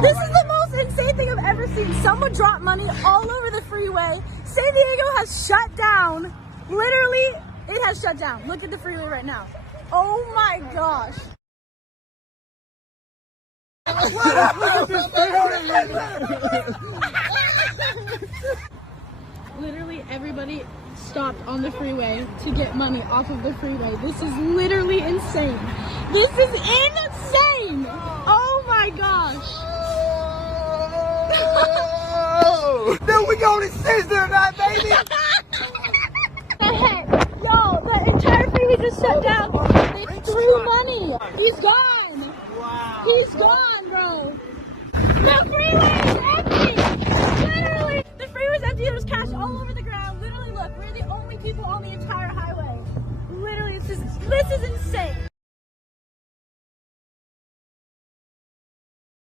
This is the most insane thing I've ever seen. Someone dropped money all over the freeway. San Diego has shut down. Literally, it has shut down. Look at the freeway right now. Oh my gosh. Literally everybody stopped on the freeway to get money off of the freeway. This is literally insane. This is insane. Oh my gosh. Then we going to scissor that, baby. The heck? Yo, the entire freeway just shut down. They threw money. He's gone. Wow. He's gone.